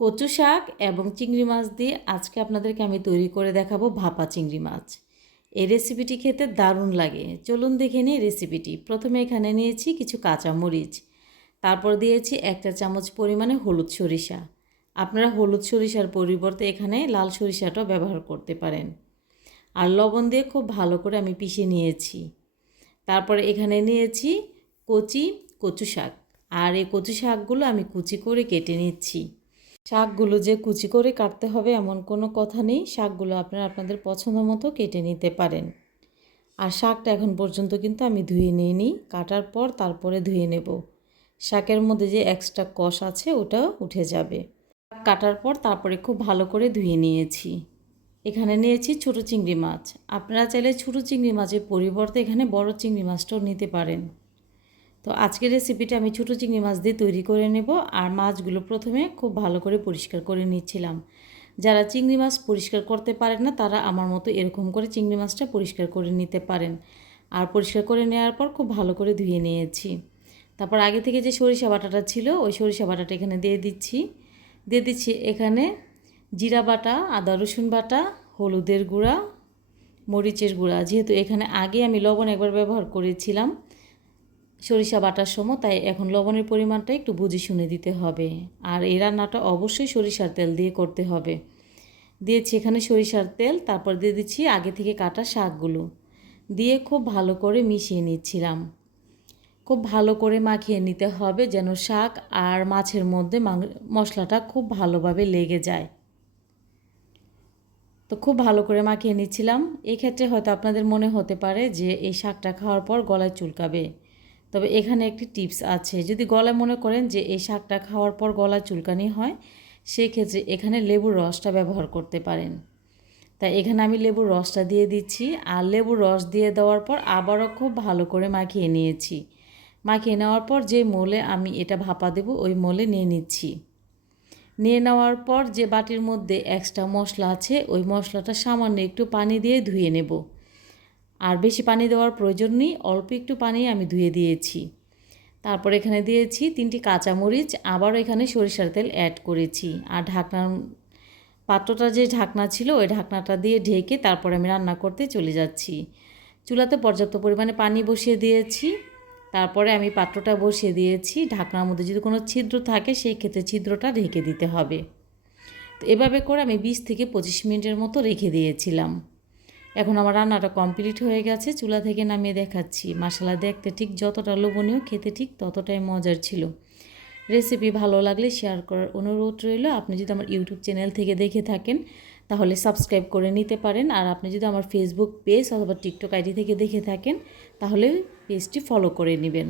কচু শাক এবং চিংড়ি মাছ দিয়ে আজকে আপনাদেরকে আমি তৈরি করে দেখাবো ভাপা চিংড়ি মাছ। এই রেসিপিটি খেতে দারুণ লাগে। চলুন দেখে নিই রেসিপিটি প্রথমে এখানে নিয়েছি কিছু কাঁচা মরিচ তারপর দিয়েছি একটা চামচ পরিমাণে হলুদ সরিষা। আপনারা হলুদ সরিষার পরিবর্তে এখানে লাল সরিষাটাও ব্যবহার করতে পারেন। আর লবণ দিয়ে খুব ভালো করে আমি পিষে নিয়েছি। তারপরে এখানে নিয়েছি কচি কচু শাক। আর এই কচু শাকগুলো আমি কুচি করে কেটে নিচ্ছি। শাকগুলো যে কুচি করে কাটতে হবে এমন কোনো কথা নেই। শাকগুলো আপনারা আপনাদের পছন্দ মতো কেটে নিতে পারেন। আর শাকটা এখন পর্যন্ত কিন্তু আমি ধুয়ে নিইনি। কাটার পর তারপরে ধুয়ে নেব। শাকের মধ্যে যে এক্সট্রা কষ আছে ওটা উঠে যাবে। কাটার পর তারপরে খুব ভালো করে ধুয়ে নিয়েছি। এখানে নিয়েছি ছোটো চিংড়ি মাছ। আপনারা চাইলে ছোটো চিংড়ি মাছের পরিবর্তে এখানে বড় চিংড়ি মাছটাও নিতে পারেন। তো আজকের রেসিপিটা আমি ছোটো চিংড়ি মাছ দিয়ে তৈরি করে নেব আর মাছগুলো প্রথমে খুব ভালো করে পরিষ্কার করে নিচ্ছিলাম। যারা চিংড়ি মাছ পরিষ্কার করতে পারেন না, তারা আমার মতো এরকম করে চিংড়ি মাছটা পরিষ্কার করে নিতে পারেন। আর পরিষ্কার করে নেওয়ার পর খুব ভালো করে ধুয়ে নিয়েছি। তারপর আগে থেকে যে সরিষা বাটাটা ছিল, ওই সরিষা বাটাটা এখানে দিয়ে দিচ্ছি। দিয়ে দিচ্ছি এখানে জিরা বাটা, আদা রসুন বাটা, হলুদের গুঁড়া, মরিচের গুঁড়া। যেহেতু এখানে আগে আমি লবণ একবার ব্যবহার করেছিলাম সরিষা বাটার সময়, তাই এখন লবণের পরিমাণটা একটু বুঝে শুনে দিতে হবে। আর এই রান্নাটা অবশ্যই সরিষার তেল দিয়ে করতে হবে। দিয়েছি এখানে সরিষার তেল, তারপর দিয়ে দিচ্ছি আগে থেকে কাটা শাকগুলো। দিয়ে খুব ভালো করে মিশিয়ে নিচ্ছিলাম। খুব ভালো করে মাখিয়ে নিতে হবে যেন শাক আর মাছের মধ্যে মশলাটা খুব ভালোভাবে লেগে যায়। তো খুব ভালো করে মাখিয়ে নিচ্ছিলাম। এই ক্ষেত্রে হয়তো আপনাদের মনে হতে পারে যে এই শাকটা খাওয়ার পর গলায় চুলকাবে। তবে এখানে একটি টিপস আছে। যদি গলায় মনে করেন যে এই শাকটা খাওয়ার পর গলায় চুলকানি হয়, সেক্ষেত্রে এখানে লেবুর রসটা ব্যবহার করতে পারেন। তাই এখানে আমি লেবুর রসটা দিয়ে দিচ্ছি আর লেবুর রস দিয়ে দেওয়ার পর আবারও খুব ভালো করে মাখিয়ে নিয়েছি। মাখিয়ে নেওয়ার পর যে মোলে আমি এটা ভাপা দেব, ওই মোলে নিয়ে নিচ্ছি। নিয়ে নেওয়ার পর যে বাটির মধ্যে এক্সট্রা মশলা আছে, ওই মশলাটা সামান্য একটু পানি দিয়ে ধুয়ে নেব। আর বেশি পানি দেওয়ার প্রয়োজন নেই, অল্প একটু পানি আমি ধুয়ে দিয়েছি। তারপর এখানে দিয়েছি তিনটি কাঁচামরিচ, আবারও এখানে সরিষার তেল অ্যাড করেছি। আর ঢাকনার পাত্রটা যে ঢাকনা ছিল, ওই ঢাকনাটা দিয়ে ঢেকে তারপর আমি রান্না করতে চলে যাচ্ছি। চুলাতে পর্যাপ্ত পরিমাণে পানি বসিয়ে দিয়েছি। তারপরে আমি পাত্রটা বসিয়ে দিয়েছি। ঢাকনার মধ্যে যদি কোনো ছিদ্র থাকে, সেই ক্ষেত্রে ছিদ্রটা ঢেকে দিতে হবে। তো এভাবে করে আমি বিশ থেকে পঁচিশ মিনিটের মতো রেখে দিয়েছিলাম। এখন আমার রান্নাটা কমপ্লিট হয়ে গেছে, চুলা থেকে নামিয়ে দেখাচ্ছি। মশলা দেখতে ঠিক যতটা লোভনীয়, খেতে ঠিক ততটাই মজার ছিল। রেসিপি ভালো লাগলে শেয়ার করার অনুরোধ রইল। আপনি যদি আমার ইউটিউব চ্যানেল থেকে দেখে থাকেন, তাহলে সাবস্ক্রাইব করে নিতে পারেন। আর আপনি যদি আমার ফেসবুক পেজ অথবা টিকটক আইডি থেকে দেখে থাকেন, তাহলে পেজটি ফলো করে নেবেন।